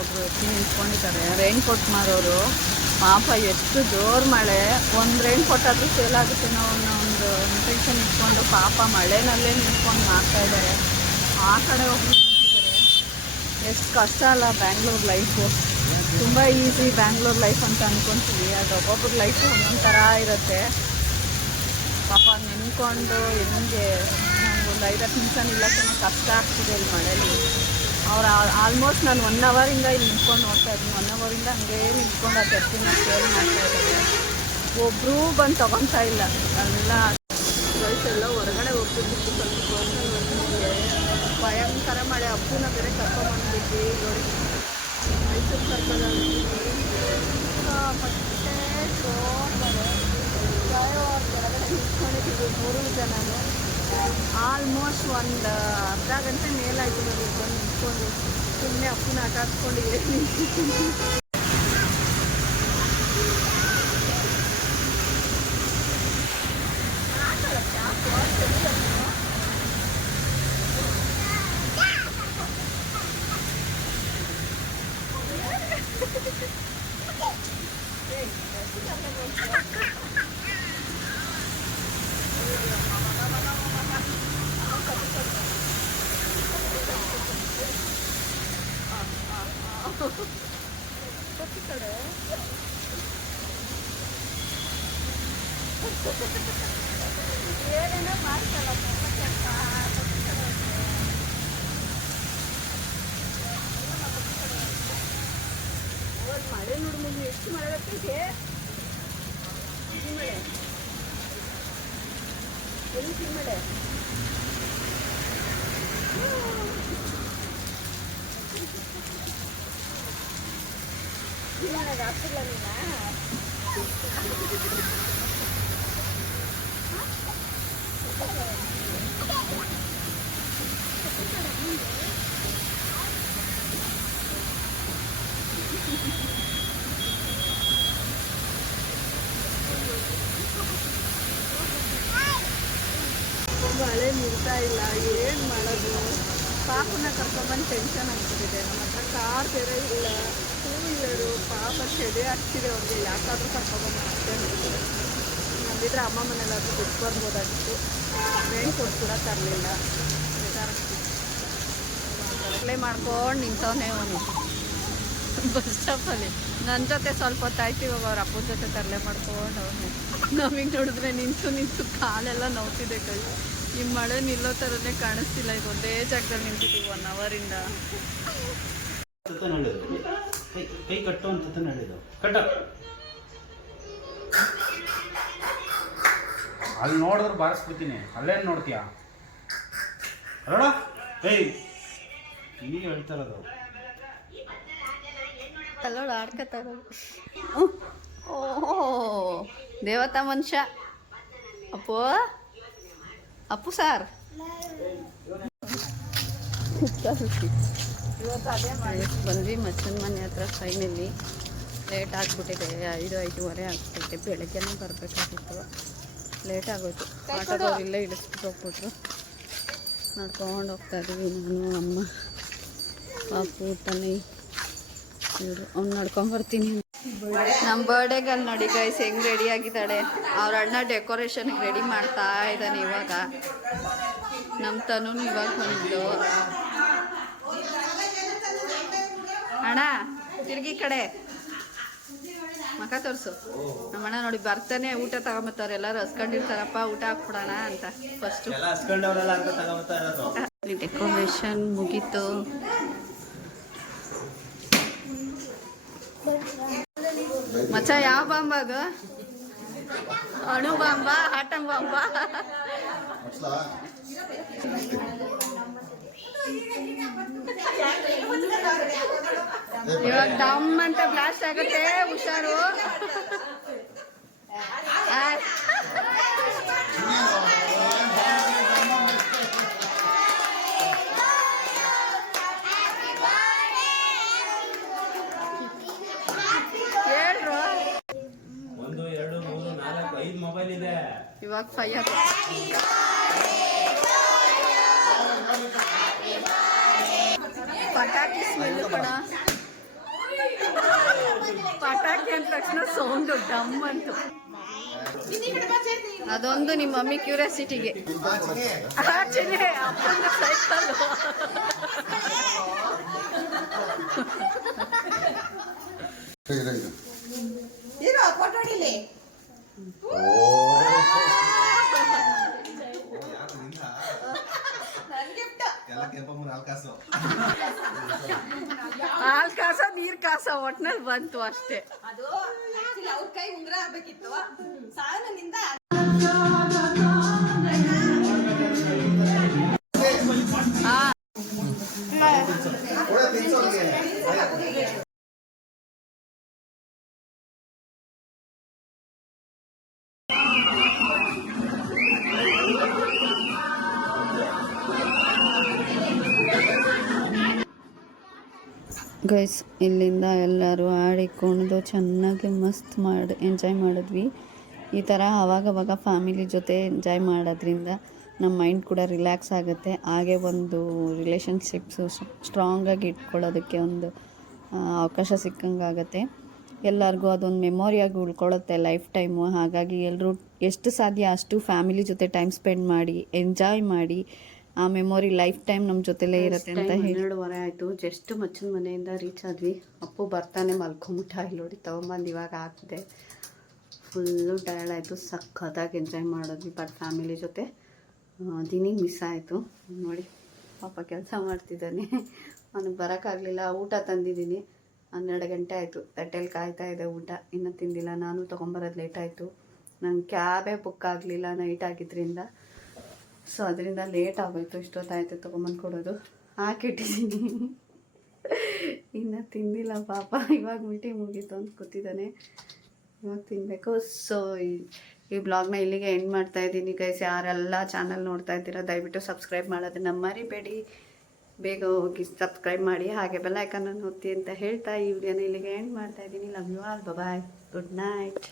ಒಬ್ರು ನಿಂತ್ಕೊಂಡಿದ್ದಾರೆ rain coat ಮಾರೋರು. ಪಾಪ ಎಷ್ಟು ಜೋರು ಮಳೆ, ಒಂದು ರೈನ್ ಕೋಟ್ ಆದರೂ ಸೇಲ್ ಆಗುತ್ತೆ ಅನ್ನೋ ಒಂದು ಇಂಟೆನ್ಷನ್ ಇಟ್ಕೊಂಡು ಪಾಪ ಮಳೆನಲ್ಲೇ ನಿಂತ್ಕೊಂಡು ಮಾಡ್ತಾ ಇದ್ದಾರೆ. ಆ ಕಡೆ ಹೋಗಿ ನಿಂತಿದ್ದಾರೆ. ಎಷ್ಟು ಕಷ್ಟ ಅಲ್ಲ ಬ್ಯಾಂಗ್ಳೂರ್ ಲೈಫು. ತುಂಬ ಈಸಿ ಬ್ಯಾಂಗ್ಳೂರ್ ಲೈಫ್ ಅಂತ ಅಂದ್ಕೊತೀವಿ, ಅದು ಒಬ್ಬೊಬ್ರ ಲೈಫು ಒಂದೊಂದು ಥರ ಇರುತ್ತೆ. ಪಾಪ ನಿಂತ್ಕೊಂಡು ಹೆಂಗೆ ಒಂದು 5-10 ನಿಮಿಷ ನಿಲ್ಲಕ್ಕೆ ಕಷ್ಟ ಆಗ್ತಿದೆ ಇಲ್ಲಿ ಮಳೇಲಿ. ಅವ್ರು ಆಲ್ಮೋಸ್ಟ್ ನಾನು 1 ಅವರಿಂದ ಇಲ್ಲಿ ನಿಂತ್ಕೊಂಡು ನೋಡ್ತಾ ಇದ್ದೀನಿ. 1 ಅವರಿಂದ ಹಂಗೇ ನಿಂತ್ಕೊಂಡು ಆ ಚರ್ಚಿನ ಸೇಲ್ ಮಾಡ್ತಾ ಇದ್ದಾರೆ. ಒಬ್ಬರೂ ಬಂದು ತೊಗೊತಾ ಇಲ್ಲ. ಎಲ್ಲ ವಯಸ್ಸೆಲ್ಲ ಹೊರಗಡೆ ಹೋಗ್ತಿದ್ದು ಸ್ವಲ್ಪ ಪರ್ಸನಲ್ ವರ್ಕಿಗೆ ಭಯಂಕರ ಮಳೆ. ಹಬ್ಬನ ಬೇರೆ ಕರ್ಕೊಂಡ್ಬಂದ್ಬಿಟ್ಟು ನೋಡಿ ಮೈಸೂರು ಸರ್ಕಲಲ್ಲಿ ಮತ್ತೆ ಜೋರ್ಮಳೆ. ಕೆಳಗಡೆ ನಿಂತ್ಕೊಂಡಿದ್ದೀವಿ 3 ಜನನು. ಆಲ್ಮೋಸ್ಟ್ ಒಂದು ಅರ್ಧ ಗಂಟೆ ಮೇಲಾಯಿತು ನೋಡಿ ಬಂದು ನಿಂತ್ಕೊಂಡು. ಸುಮ್ಮನೆ ಅಪ್ಪನ ಆಟ ಆಡ್ಕೊಂಡು ಏನು ಕಡೆ ಏನೇನೋ ಮಾಡ್ತಾಳ ಮಳೆ ನೋಡು ಮಗು ಎಷ್ಟು ಮಳೆ ಬರ್ತೈತೆ. ಮಳೆ ಎಲ್ಲಿ ತಿಮ್ಮಳೆ ನನಗೆ ಆಗ್ತಿಲ್ಲ ನೀನ ಮಳೆ ನಿಲ್ತಾ ಇಲ್ಲ, ಏನು ಮಾಡೋದು? ಪಾಪನ ಕರ್ಕೊಂಡ್ಬಂದು ಟೆನ್ಷನ್ ಆಗ್ತಿದೆ. ನಮ್ಮ ಹತ್ರ ಕಾರ್ ಬೇರೆ ಇಲ್ಲ, 2 ವೀಲರು. ಪಾಪ ಚಳಿ ಆಗ್ತಿದೆ ಅವ್ರಿಗೆ, ಯಾಕಾದರೂ ಕರ್ಕೊಂಡ್ಬಂದು ಮಾಡ್ತೇನೆ. ನಂದಿದ್ರೆ ಅಮ್ಮ ಮನೇಲಾದ್ರೂ ಬಿಟ್ಟು ಬರ್ಬೋದಾಗಿತ್ತು. ರೈನ್ ಕೋಟ್ ಕೂಡ ತರಲಿಲ್ಲ. ಬೇಜಾರಾಗ್ತಿತ್ತು. ಅಪ್ಲೈ ಮಾಡ್ಕೊಂಡು ನಿಂತವನೇ ಅವನು ಬಸ್ ಸ್ಟಾಪಲ್ಲಿ. ನನ್ನ ಜೊತೆ ಸ್ವಲ್ಪ ಹೊತ್ತಾಯ್ತು. ಇವಾಗ ಅವ್ರ ಅಪ್ಪನ ಜೊತೆ ತರಲೆ ಮಾಡ್ಕೊಂಡು ಅವನು. ನಮಗೆ ನೋಡಿದ್ರೆ ನಿಂತು ಕಾಲೆಲ್ಲ ನೋವ್ತಿದೆ. ಕೈ ಈ ಮಳೆ ನಿಲ್ಲೋ ಥರನೇ ಕಾಣಿಸ್ತಿಲ್ಲ. ಈಗ ಒಂದೇ ಜಾಗದಲ್ಲಿ ನಿಂತಿದ್ದೀವಿ 1 ಅವರಿಂದ. ಕೈ ಕಟ್ಟು ಅಂತ ಹೇಳಿದ್ದು ಕಟ್ಟ. ಅಲ್ಲಿ ನೋಡಿದ್ರೆ ಬಾರಿಸ್ಬಿಡ್ತೀನಿ. ಅಲ್ಲೇನು ನೋಡ್ತೀಯಾ ಅಲ್ಲ? ಏಯ್ ಈಗ ಹೇಳ್ತಾ ಇರೋದು ಅಲ್ಲೋಡು ಆಡ್ಕತ್ತ. ಓಹೋ ದೇವತಾ ಮನುಷ್ಯ ಅಪ್ಪು ಸಾರ್. ಇವತ್ತು ಅದೇ ಮಾಡಿ ಬಂದ್ವಿ ಮಚ್ಚನ ಮನೆ ಹತ್ರ. ಫೈನಲಿ ಲೇಟ್ ಆಗಿಬಿಟ್ಟಿದೆ. 5-5:30 ಆಗ್ಬಿಟ್ಟೈತೆ. ಬೆಳಗ್ಗೆನೇ ಬರಬೇಕಾಗಿತ್ತು, ಲೇಟ್ ಆಗೋಯ್ತು. ಆಟೋದವ್ರು ಇಲ್ಲೇ ಇಳಿಸ್ಬಿಟ್ಟು ಹೋಗ್ಬಿಟ್ರು. ನಡ್ಕೊಂಡು ಹೋಗ್ತಾ ಇದ್ದೀವಿ ನಾನು, ಅಮ್ಮ, ಪಾಪು, ತನಿ ಇವರು. ಅವ್ನು ನಡ್ಕೊಂಬರ್ತೀನಿ. ನಮ್ಮ ಬರ್ಡೇಗೆ ಅಲ್ಲಿ ನೋಡಿ ಗೈಸ್ ಹೆಂಗೆ ರೆಡಿ ಆಗಿದ್ದಾಳೆ. ಅವ್ರ ಅಣ್ಣ ಡೆಕೋರೇಷನ್ಗೆ ರೆಡಿ ಮಾಡ್ತಾ ಇದ್ದಾನೆ ಇವಾಗ. ನಮ್ಮ ತನೂ ಇವಾಗ ಬಂದು. ಅಣ್ಣ ತಿರುಗಿ ಕಡೆ ಮಖ ತೋರಿಸು. ನಮ್ಮಣ್ಣ ನೋಡಿ ಬರ್ತಾನೆ ಊಟ ತಗೊಂಬತ್ತವ್ರು. ಎಲ್ಲರೂ ಹಸ್ಕೊಂಡಿರ್ತಾರಪ್ಪ, ಊಟ ಹಾಕ್ಬಿಡೋಣ ಅಂತ ಫಸ್ಟು. ಡೆಕೋರೇಷನ್ ಮುಗೀತು. ಮಚ್ಚ ಯಾವ ಬಾಂಬ ಅದು? ಅಣು ಬಾಂಬ, ಆಟಂ ಬಾಂಬ? ಇವಾಗ ಡಮ್ ಅಂತ ಬ್ಲಾಸ್ಟ್ ಆಗುತ್ತೆ, ಹುಷಾರು. ಹೇಳ್ರು. 1 2 3 4 5 ಮೊಬೈಲ್ ಇದೆ ಇವಾಗ. ಫೈರ್ ಪಟಾಕಿ ಸ್ಮೆಲ್ ಕಣ. ಪಟಾಕಿ ಅಂದ ತಕ್ಷಣ ಸೌಂಡು ಡಮ್ ಅಂತು. ಅದೊಂದು ನಿಮ್ಮ ಮಮ್ಮಿ ಕ್ಯೂರಿಯಾಸಿಟಿಗೆ. ಅಪ್ಪನ ಸೈಕಲ್ ಹಾಲ್ ಕಾಸ ನೀರ್ ಕಾಸ ಒಟ್ನಲ್ಲಿ ಬಂತು ಅಷ್ಟೇ. ಅದು ಅವ್ರ ಕೈ ಉಂಗ್ರ ಆಗ್ಬೇಕಿತ್ತು ಸಾಧನದಿಂದ. ಗೈಸ್ ಇಲ್ಲಿಂದ ಎಲ್ಲರೂ ಆಡಿ ಕುಣಿದು ಚೆನ್ನಾಗಿ ಮಸ್ತ್ ಎಂಜಾಯ್ ಮಾಡಿದ್ವಿ. ಈ ಥರ ಅವಾಗವಾಗ ಫ್ಯಾಮಿಲಿ ಜೊತೆ ಎಂಜಾಯ್ ಮಾಡೋದ್ರಿಂದ ನಮ್ಮ ಮೈಂಡ್ ಕೂಡ ರಿಲ್ಯಾಕ್ಸ್ ಆಗುತ್ತೆ. ಹಾಗೆ ಒಂದು ರಿಲೇಷನ್ಶಿಪ್ಸು ಸ್ಟ್ರಾಂಗಾಗಿ ಇಟ್ಕೊಳ್ಳೋದಕ್ಕೆ ಒಂದು ಅವಕಾಶ ಸಿಕ್ಕಂಗಾಗತ್ತೆ. ಎಲ್ಲರಿಗೂ ಅದೊಂದು ಮೆಮೊರಿಯಾಗಿ ಉಳ್ಕೊಳ್ಳುತ್ತೆ ಲೈಫ್ ಟೈಮು. ಹಾಗಾಗಿ ಎಲ್ಲರೂ ಎಷ್ಟು ಸಾಧ್ಯ ಅಷ್ಟು ಫ್ಯಾಮಿಲಿ ಜೊತೆ ಟೈಮ್ ಸ್ಪೆಂಡ್ ಮಾಡಿ ಎಂಜಾಯ್ ಮಾಡಿ ಆ ಮೆಮೊರಿ ಲೈಫ್ ಟೈಮ್ ನಮ್ಮ ಜೊತೆಲೇ ಇರುತ್ತೆ ಅಂತ. 12:30 ಆಯಿತು. ಜಸ್ಟ್ ಮಚ್ಚನ ಮನೆಯಿಂದ ರೀಚ್ ಆದ್ವಿ. ಅಪ್ಪು ಬರ್ತಾನೆ ಮಲ್ಕೊಂಬಿಟ್ಟ. ಇಲ್ಲಿ ನೋಡಿ ತೊಗೊಂಬಂದು ಇವಾಗ ಹಾಕಿದೆ. ಫುಲ್ಲು ಟಯರ್ಡ್ ಆಯಿತು. ಸಖತ್ತಾಗಿ ಎಂಜಾಯ್ ಮಾಡಿದ್ವಿ ಬಟ್ ಫ್ಯಾಮಿಲಿ ಜೊತೆ. ದಿನಿಗೆ ಮಿಸ್ ಆಯಿತು ನೋಡಿ. ಪಾಪ ಕೆಲಸ ಮಾಡ್ತಿದ್ದಾನೆ, ಅವನಿಗೆ ಬರೋಕ್ಕಾಗಲಿಲ್ಲ. ಊಟ ತಂದಿದ್ದೀನಿ. 12 ಗಂಟೆ ಆಯಿತು. ತಟ್ಟೆಲಿ ಕಾಯ್ತಾ ಇದೆ ಊಟ, ಇನ್ನೂ ತಿಂದಿಲ್ಲ. ನಾನು ತೊಗೊಂಬರೋದು ಲೇಟ್ ಆಯಿತು. ನಂಗೆ ಕ್ಯಾಬೇ ಬುಕ್ ಆಗಲಿಲ್ಲ ನೈಟ್ ಆಗಿದ್ದರಿಂದ. ಸೊ ಅದರಿಂದ ಲೇಟ್ ಆಗೋಯ್ತು. ಇಷ್ಟೊತ್ತಾಯಿತು ತೊಗೊಂಬಂದು ಕೊಡೋದು. ಹಾಕಿಟ್ಟಿದ್ದೀನಿ, ಇನ್ನೂ ತಿಂದಿಲ್ಲ ಪಾಪ. ಇವಾಗ ಮೀಟಿಂಗ್ ಮುಗೀತು ಅಂತ ಕೂತಿದ್ದಾನೆ, ಇವಾಗ ತಿನ್ನಬೇಕು. ಸೊ ಈ ಬ್ಲಾಗ್ನ ಇಲ್ಲಿಗೆ ಎಂಡ್ ಮಾಡ್ತಾಯಿದ್ದೀನಿ ಗೈಸ್. ಯಾರೆಲ್ಲ ಚಾನಲ್ ನೋಡ್ತಾ ಇದ್ದೀರಾ ದಯವಿಟ್ಟು ಸಬ್ಸ್ಕ್ರೈಬ್ ಮಾಡೋದನ್ನ ಮರಿಬೇಡಿ. ಬೇಗ ಹೋಗಿ ಸಬ್ಸ್ಕ್ರೈಬ್ ಮಾಡಿ, ಹಾಗೆ ಬೆಲ್ ಐಕಾನನ್ನು ಒತ್ತಿ ಅಂತ ಹೇಳ್ತಾ ಈ ವಿಡಿಯೋನ ಇಲ್ಲಿಗೆ ಎಂಡ್ ಮಾಡ್ತಾಯಿದ್ದೀನಿ. Love you all, bye, good night.